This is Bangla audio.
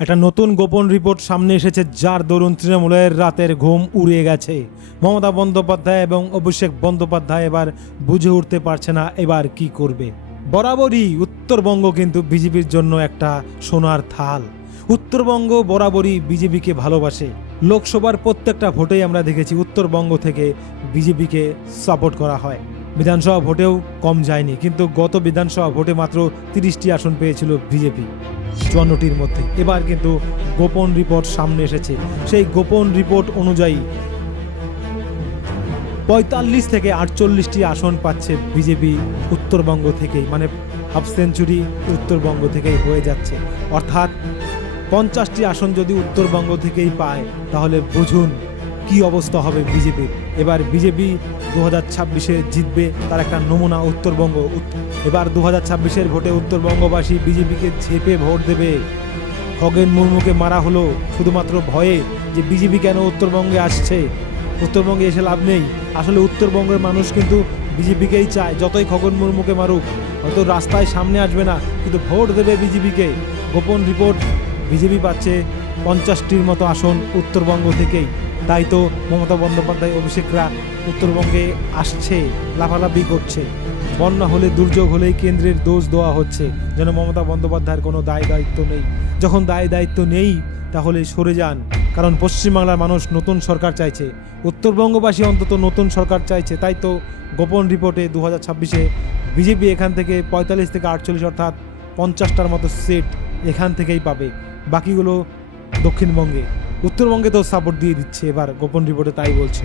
একটা নতুন গোপন রিপোর্ট সামনে এসেছে, যার দরুন তৃণমূলের রাতের ঘুম উড়িয়ে গেছে। মমতা বন্দ্যোপাধ্যায় এবং অভিষেক বন্দ্যোপাধ্যায় এবার বুঝে উঠতে পারছে না এবার কি করবে। বরাবরই উত্তরবঙ্গ কিন্তু বিজেপির জন্য একটা সোনার থাল। উত্তরবঙ্গ বরাবরই বিজেপিকে ভালোবাসে। লোকসভার প্রত্যেকটা ভোটেই আমরা দেখেছি উত্তরবঙ্গ থেকে বিজেপিকে সাপোর্ট করা হয়। বিধানসভা ভোটেও কম যায়নি, কিন্তু গত বিধানসভা ভোটে মাত্র তিরিশটি আসন পেয়েছিল বিজেপি, চুয়ান্নটির মধ্যে। এবার কিন্তু গোপন রিপোর্ট সামনে এসেছে। সেই গোপন রিপোর্ট অনুযায়ী পঁয়তাল্লিশ থেকে আটচল্লিশটি আসন পাচ্ছে বিজেপি উত্তরবঙ্গ থেকেই মানে হাফ সেঞ্চুরি উত্তরবঙ্গ থেকেই হয়ে যাচ্ছে। অর্থাৎ পঞ্চাশটি আসন যদি উত্তরবঙ্গ থেকেই পায়, তাহলে বুঝুন কি অবস্থা হবে বিজেপির এবার বিজেপি দু হাজার ছাব্বিশে জিতবে তার একটা নমুনা উত্তরবঙ্গ। এবার দু হাজার ছাব্বিশের ভোটে উত্তরবঙ্গবাসী বিজেপিকে ঝেপে ভোট দেবে। খগেন মুর্মুকে মারা হলো শুধুমাত্র ভয়ে যে বিজেপি কেন উত্তরবঙ্গে আসছে? উত্তরবঙ্গে এসে লাভ নেই। আসলে উত্তরবঙ্গের মানুষ কিন্তু বিজেপিকেই চায়, যতই খগন মুর্মুকে মারুক। হয়তো রাস্তায় সামনে আসবে না, কিন্তু ভোট দেবে বিজেপিকে। গোপন রিপোর্ট, বিজেপি পাচ্ছে পঞ্চাশটির মতো আসন উত্তরবঙ্গ থেকেই। তাই তো মমতা বন্দ্যোপাধ্যায় অভিষেকরা উত্তরবঙ্গে আসছে, লাফালাফি করছে। বন্যা হলে দুর্যোগ হলেই কেন্দ্রের দোষ দেওয়া হচ্ছে, যেন মমতা বন্দ্যোপাধ্যায়ের কোনো দায় দায়িত্ব নেই। যখন দায় দায়িত্ব নেই, তাহলে সরে যান, কারণ পশ্চিমবাংলার মানুষ নতুন সরকার চাইছে। উত্তরবঙ্গবাসী অন্তত নতুন সরকার চাইছে, তাই তো গোপন রিপোর্টে দু হাজার ছাব্বিশে বিজেপি এখান থেকে পঁয়তাল্লিশ থেকে আটচল্লিশ অর্থাৎ পঞ্চাশটার মতো সিট এখান থেকেই পাবে। বাকিগুলো দক্ষিণবঙ্গে। উত্তরবঙ্গে তো সাপোর্ট দিয়ে দিচ্ছে এবার গোপন রিপোর্টে তাই বলছে।